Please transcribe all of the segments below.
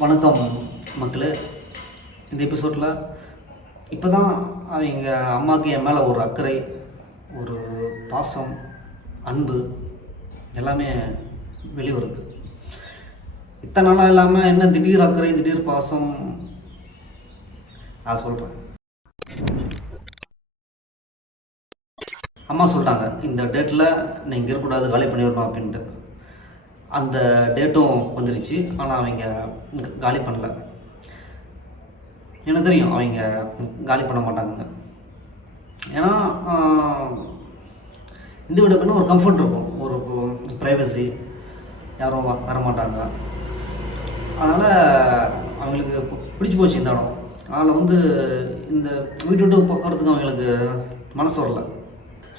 வணக்கம் மக்களே. இந்த எபிசோடில் இப்போ தான் அவங்க அம்மாவுக்கு என் மேலே ஒரு அக்கறை, ஒரு பாசம், அன்பு எல்லாமே வெளிவருது. இத்தனை நாளாக இல்லாமல் என்ன திடீர் அக்கறை, திடீர் பாசம் நான் சொல்கிறேன். அம்மா சொல்லிட்டாங்க, இந்த டேட்டில் நீ இங்கே இருக்கக்கூடாது, காலி பண்ணிடணும் அப்படின்ட்டு. அந்த டேட்டும் வந்துருச்சு. ஆனால் அவங்க காலி பண்ணல. எனக்கு தெரியும் அவங்க காலி பண்ண மாட்டாங்க. ஏன்னா இந்த விட பின்ன ஒரு கம்ஃபர்ட் இருக்கும், ஒரு ப்ரைவசி, யாரும் வரமாட்டாங்க. அதனால் அவங்களுக்கு பிடிச்சி போச்சு இந்த இடம். அதில் இந்த வீட்டு விட்டு போகிறதுக்கு அவங்களுக்கு மனசு வரல.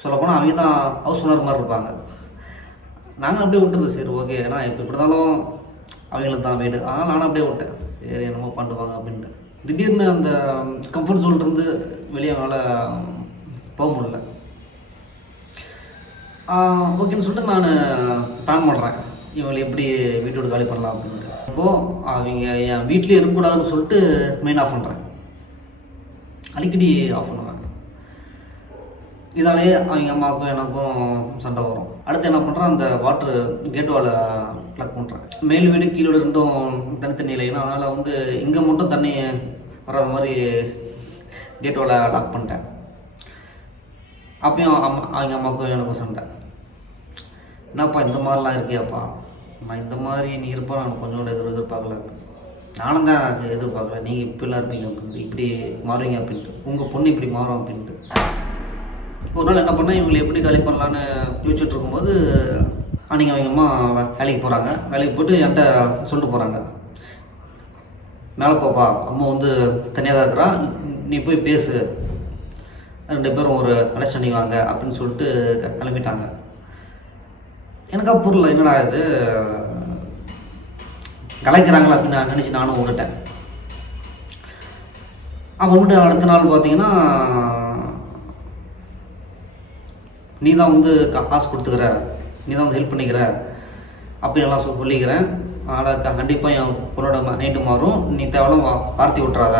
சொல்லப்போனால் அவங்க தான் ஹவுஸ் ஓனர் மாதிரி இருப்பாங்க. நாங்கள் அப்படியே விட்டுறது, சரி ஓகே, ஏன்னா இப்போ எப்படி இருந்தாலும் அவங்களுக்கு தான் வீடு, அதனால் நானும் அப்படியே விட்டேன், சரி என்னமோ பண்ணுவாங்க அப்படின்ட்டு. திடீர்னு அந்த கம்ஃபர்ட் ஜோன்லேருந்து வெளியே அவனால் போக முடியல. ஓகேன்னு சொல்லிட்டு நான் பிளான் பண்ணுறேன், இவங்களை எப்படி வீட்டோட காலி பண்ணலாம் அப்படின்ட்டு. இப்போது அவங்க என் வீட்லேயே இருக்கக்கூடாதுன்னு சொல்லிட்டு மெயின் ஆஃப் பண்ணுறேன், அடிக்கடி ஆஃப் பண்ணுவேன். இதாலே அவங்க அம்மாவுக்கும் எனக்கும் சண்டை வரும். அடுத்து என்ன பண்ணுறேன், அந்த வாட்ரு கேட் வாலை லாக் பண்ணுறேன். மேல் வீடு கீழே வீடு ரெண்டும் தனித்தண்ணி இல்லைன்னா, அதனால் இங்கே மட்டும் தண்ணி வராத மாதிரி கேட் வாலை லாக் பண்ணிட்டேன். அப்பயும் அவங்க அம்மாவுக்கும் எனக்கும் சண்டை. என்னப்பா இந்த மாதிரிலாம் இருக்கியாப்பா, நான் இந்த மாதிரி நீ இருப்பா நான் கொஞ்சோட எதிர்பார்க்கல, நானும் தான் எதிர்பார்க்கல, நீங்கள் இப்படிலாம் இருப்பீங்க அப்படின்ட்டு, இப்படி மாறுவீங்க அப்படின்ட்டு, உங்கள் பொண்ணு இப்படி மாறும் அப்படின்ட்டு. ஒரு நாள் என்ன பண்ணால் இவங்களை எப்படி காலி பண்ணலான்னு யோசிச்சுட்டு இருக்கும்போது அன்றைக்கி அவங்க அம்மா வேலைக்கு போகிறாங்க. வேலைக்கு போய்ட்டு என்கிட்ட சொல்லிட்டு போகிறாங்க, மேலே போப்பா, அம்மா தனியாக தான் இருக்கிறா, நீ போய் பேசு, 2 பேரும் ஒரு அண்டர்ஸ்டாண்டிங் வாங்க அப்படின்னு சொல்லிட்டு கிளம்பிட்டாங்க. எனக்கா புரியல, என்னடா இது கலைக்கிறாங்களா அப்படின்னு நான் நினச்சி நானும் விட்டுட்டேன். அப்புறமேட்டு அடுத்த நாள் பார்த்தீங்கன்னா, நீ தான் காசு கொடுத்துக்கிற, நீ தான் ஹெல்ப் பண்ணிக்கிற அப்படின்லாம் சொல்லிக்கிறேன். அதனால் கண்டிப்பாக என் பொண்ணோட மைண்டு மாறும், நீ தேவையில்ல வார்த்தை விட்டுறாத,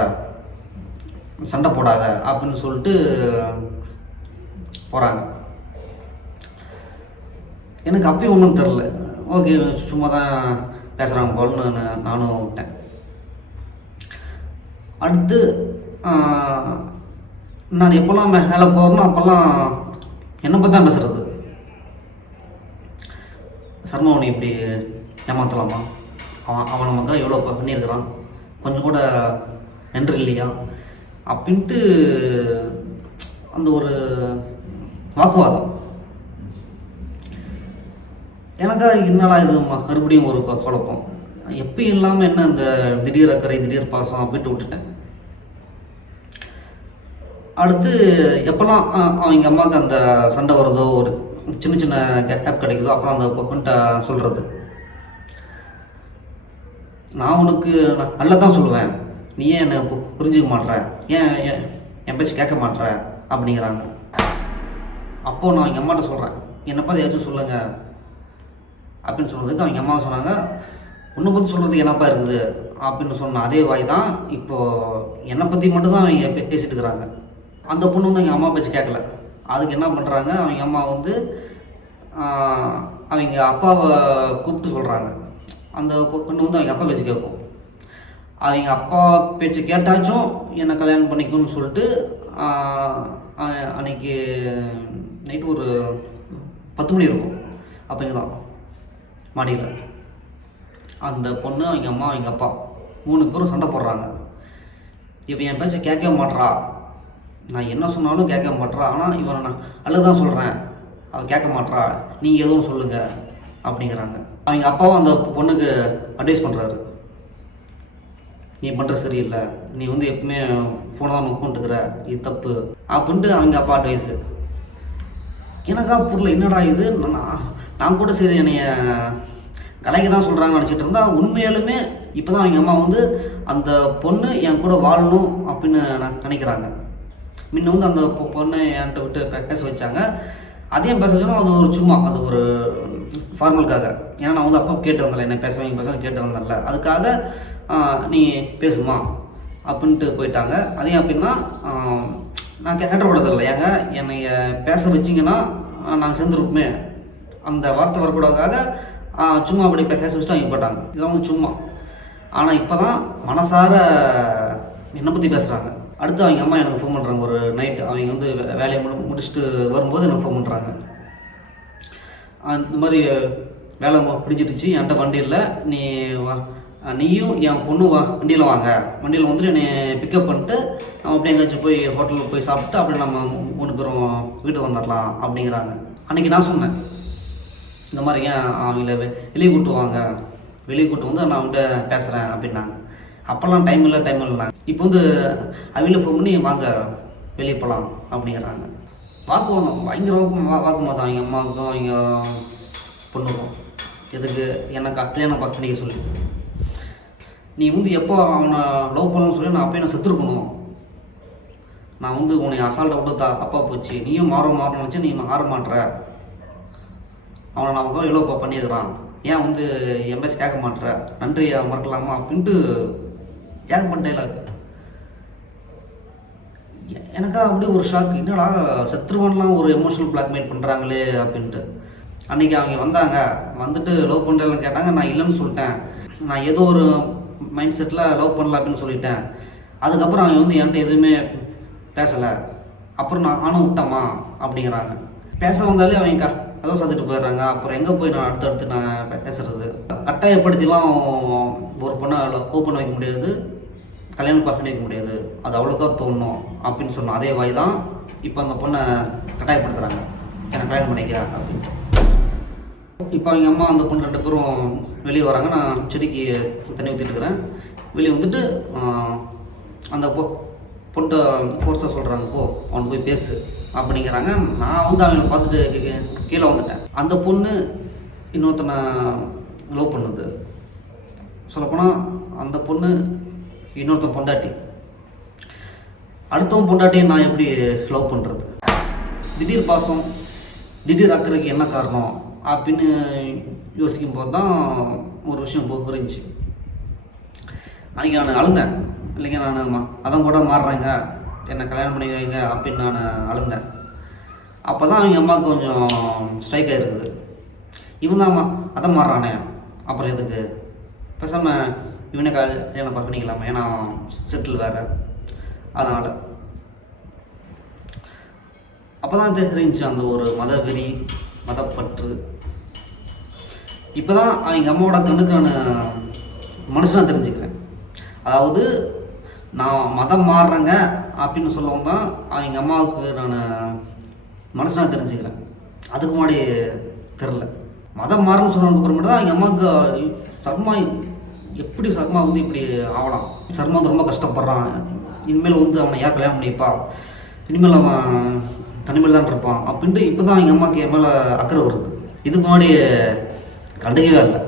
சண்டை போடாத அப்படின்னு சொல்லிட்டு போகிறாங்க. எனக்கு அப்பயும் ஒன்றும் தெரில, ஓகே சும்மா தான் பேசுகிறாங்க போலன்னு நானும் விட்டேன். அடுத்து நான் எப்போல்லாம் மேலே போகிறேனோ அப்போல்லாம் என்னை பற்றி தான் பேசுகிறது. சர்மாவனை இப்படி ஏமாற்றலாமா, அவன் நமக்காக எவ்வளோ பண்ணியிருக்கிறான், கொஞ்சம் கூட நன்றி இல்லையா அப்படின்ட்டு அந்த ஒரு வாக்குவாதம். எனக்கா என்னடா இது மறுபடியும் ஒரு குழப்பம், எப்பயும் இல்லாமல் என்ன இந்த திடீர் அக்கறை, திடீர் பாசம் அப்படின்ட்டு விட்டுட்டேன். அடுத்து எப்போல்லாம் அவங்க அம்மாவுக்கு அந்த சண்டை வருதோ, ஒரு சின்ன சின்ன கேப் கிடைக்குதோ, அப்புறம் அந்த பொண்ணிட்ட சொல்கிறது, நான் உனக்கு நல்லா தான் சொல்லுவேன், நீ ஏன் என்னை புரிஞ்சிக்க மாட்ற, ஏன் என் பேச்சு கேட்க மாட்ற அப்படிங்கிறாங்க. அப்போது நான் அவங்க அம்மாட்ட சொல்கிறேன், என்னை பற்றி ஏதாச்சும் சொல்லுங்கள் அப்படின்னு சொன்னதுக்கு அவங்க அம்மா சொன்னாங்க, உன்னை பற்றி சொல்கிறதுக்கு என்னப்பா இருக்குது அப்படின்னு சொன்ன அதே வாய் தான் இப்போது என்னை பற்றி மட்டும்தான் அவங்க பேசிட்டு இருக்கிறாங்க. அந்த பொண்ணு எங்கள் அம்மா பேச்சு கேட்கல. அதுக்கு என்ன பண்ணுறாங்க, அவங்க அம்மா அவங்க அப்பாவை கூப்பிட்டு சொல்கிறாங்க, அந்த பொண்ணு அவங்க அப்பா பேச்சு கேட்கும், அவங்க அப்பா பேச்சு கேட்டாச்சும் என்னை கல்யாணம் பண்ணிக்கணும்னு சொல்லிட்டு அன்றைக்கி நைட்டு ஒரு 10 மணி இருக்கும். அப்போ இங்கே தான் மாடியில் அந்த பொண்ணு, அவங்க அம்மா, அவங்க அப்பா 3 பேரும் சண்டை போடுறாங்க. இப்போ என் பேச்சை கேட்கவே மாட்றா, நான் என்ன சொன்னாலும் கேட்க மாட்றா, ஆனால் இவனை நான் அல்லதான் சொல்கிறேன், அவள் கேட்க மாட்றா, நீங்கள் எதுவும் சொல்லுங்கள் அப்படிங்கிறாங்க. அவங்க அப்பாவும் அந்த பொண்ணுக்கு அட்வைஸ் பண்ணுறாரு, நீ பண்ணுற சரியில்லை, நீ எப்பவுமே ஃபோனை தான் நோக்கிட்டுக்கிற, இது தப்பு அப்படின்ட்டு அவங்க அப்பா அட்வைஸு. எனக்கா புரியல, என்னடா இது, நான் கூட சரி என்னைய கலைக்கு தான் சொல்கிறாங்கன்னு நினச்சிட்டு இருந்தா, உண்மையாலுமே இப்போ தான் அவங்க அம்மா அந்த பொண்ணு என் கூட வாழணும் அப்படின்னு நினைக்கிறாங்க. முன்ன அந்த பொண்ணை என்கிட்ட விட்டு பேச வச்சாங்க. அதையும் பேச வச்சாலும் அது ஒரு சும்மா, அது ஒரு ஃபார்மலுக்காக. ஏன்னா நான் அப்போ கேட்டு வந்தேன்ல, என்ன பேசுவேன் கேட்டு வந்தேன்ல, அதுக்காக நீ பேசுமா அப்படின்ட்டு போயிட்டாங்க. அதையும் அப்படின்னா நான் கேட்டக்கூடாதில்ல, ஏங்க என்னை பேச வச்சிங்கன்னா நாங்கள் சேர்ந்துருப்போமே, அந்த வார்த்தை வரக்கூடாதுக்காக சும்மா அப்படி பேச வச்சுட்டு அவங்க போட்டாங்க. இதெல்லாம் வந்து சும்மா. ஆனால் இப்போ தான் மனசார என்னை பற்றி பேசுகிறாங்க. அடுத்து அவங்க அம்மா எனக்கு ஃபோன் பண்ணுறாங்க. ஒரு நைட்டு அவங்க வந்து வேலையை முடிச்சுட்டு வரும்போது எனக்கு ஃபோன் பண்ணுறாங்க. இந்த மாதிரி வேலை முடிஞ்சிருச்சு, என்கிட்ட வண்டி இல்லை, நீயும் என் பொண்ணு வண்டியில் வாங்க, வண்டியில் வந்துட்டு என்னை பிக்கப் பண்ணிட்டு நம்ம அப்படியே எங்கேயாச்சும் போய் ஹோட்டலில் போய் சாப்பிட்டு அப்படியே நம்ம 3 பேரும் வீட்டுக்கு வந்துடலாம் அப்படிங்கிறாங்க. அன்றைக்கி நான் சொன்னேன், இந்த மாதிரி ஏன் அவங்கள வெளியே கூப்பிட்டு வாங்க, வெளியே கூப்பிட்டு வந்து நான் அவங்கள்ட்ட பேசுகிறேன் அப்படின்னாங்க. அப்போல்லாம் டைம் இல்லைனாங்க. இப்போ வந்து அவங்கள ஃபோன் பண்ணி வாங்க வெளியே போகலாம் அப்படிங்கிறாங்க. வாக்குவாதம், பயங்கர வாக்குவாதம் அவங்க அம்மாவுக்கும் அவங்க பொண்ணுக்கும். எதுக்கு எனக்கு கல்யாணம் பண்ணிக்க சொல்லி, நீ வந்து எப்போ அவனை லவ் பண்ணணும்னு சொல்லி நான் அப்போ நான் செத்துருக்கணும், நான் வந்து உன்னை அசால்ட்டை விட்டு அப்பா போச்சு, நீயும் மாறணும்னு நினச்சி நீ மாற மாட்டுற, அவனை நமக்கு எவ்வளோ பண்ணியிருக்கிறான், ஏன் வந்து எம்பேசி கேட்க மாட்டுற, நன்றியை மறக்கலாமா அப்படின்ட்டு ஏகப்பட்ட டைலாக். எனக்கா அப்படியே ஒரு ஷாக், என்னடா சத்ருவான்லாம் ஒரு எமோஷனல் பிளாக்மெயில் பண்ணுறாங்களே அப்படின்ட்டு. அன்றைக்கி அவங்க வந்தாங்க, வந்துட்டு லவ் பண்ணுறேன்னு கேட்டாங்க. நான் இல்லைன்னு சொல்லிட்டேன், நான் ஏதோ ஒரு மைண்ட் செட்டில் லவ் பண்ணல அப்படின்னு சொல்லிட்டேன். அதுக்கப்புறம் அவங்க வந்து என்கிட்ட எதுவுமே பேசலை, அப்புறம் நானும் விட்டேம்மா அப்படிங்கிறாங்க. பேச வந்தாலே அவங்க ஏதோ சத்துட்டு போயிடுறாங்க. அப்புறம் எங்கே போய் நான் அடுத்தடுத்து நான் பேசுகிறது? கட்டாயப்படுத்திலாம் ஒரு பொண்ணை லவ் பண்ண வைக்க முடியாது, கல்யாணம் பண்ணி வைக்க முடியாது, அது அவ்வளோக்கா தோணும் அப்படின்னு சொன்னோம். அதே வாய் தான் இப்போ அந்த பொண்ணை கட்டாயப்படுத்துகிறாங்க, எனக்கு கல்யாணம் பண்ணிக்கிறேன் அப்படின்ட்டு. இப்போ அவங்க அம்மா அந்த பொண்ணு 2 பேரும் வெளியே வராங்க. நான் செடிக்கு தண்ணி ஊற்றிட்டு இருக்கிறேன். வெளியே வந்துட்டு அந்த பொண்ணை ஃபோர்ஸாக சொல்கிறாங்க, போ அவன் போய் பேசு அப்படிங்கிறாங்க. நான் வந்து அவங்களை பார்த்துட்டு கீழே வந்துட்டேன். அந்த பொண்ணு இன்னொருத்தனை லவ் பண்ணுது. சொல்லப்போனால் அந்த பொண்ணு இன்னொருத்தன் பொண்டாட்டி. அடுத்தவன் பொண்டாட்டியை நான் எப்படி லவ் பண்ணுறது? திடீர் பாசம், திடீர் அக்கறைக்கு என்ன காரணம் அப்படின்னு யோசிக்கும் போது தான் ஒரு விஷயம் புரிஞ்சிச்சு. அன்றைக்கி நான் அழுந்தேன். இல்லைங்க, நான் அதான் கூட மாறுறாங்க, என்னை கல்யாணம் பண்ணி வைங்க அப்படின்னு நான் அழுந்தேன். அப்போ தான் அவங்க அம்மாவுக்கு கொஞ்சம் ஸ்ட்ரைக் ஆகிருக்குது. இவன் தான் அம்மா அதான் மாறுறானே, அப்புறம் எதுக்கு பேசாமல் இவனை கல்யாணம் பண்ணிக்கலாமா, ஏன்னா செட்டில் வேறு, அதனால். அப்போ தான் தெரிஞ்சிச்சு அந்த ஒரு மதவெறி, மதப்பற்று. இப்போ தான் அவங்க அம்மாவோட கண்ணுக்கான மனுஷனாக தெரிஞ்சுக்கிறேன். அதாவது நான் மதம் மாறுறேங்க அப்படின்னு சொல்லவும் தான் அவங்க அம்மாவுக்கு நான் மனுஷனாக தெரிஞ்சுக்கிறேன். அதுக்கு முன்னாடி தெரில. மதம் மாறுன்னு சொன்னதுக்கு அப்புறமேட்டு தான் அவங்க அம்மாவுக்கு சர்மா எப்படி சர்மா வந்து இப்படி ஆகலாம், சர்மா வந்து ரொம்ப கஷ்டப்படுறான், இனிமேல் வந்து அவனை யார் கல்யாணம் பண்ணிப்பா, இனிமேல் அவன் தனிமேல் தான் இருப்பான் அப்படின்ட்டு இப்போ தான் அவங்க அம்மாவுக்கு என் மேலே அக்கறை வருது. இதுக்கு முன்னாடி கண்டுக்கவே இல்லை.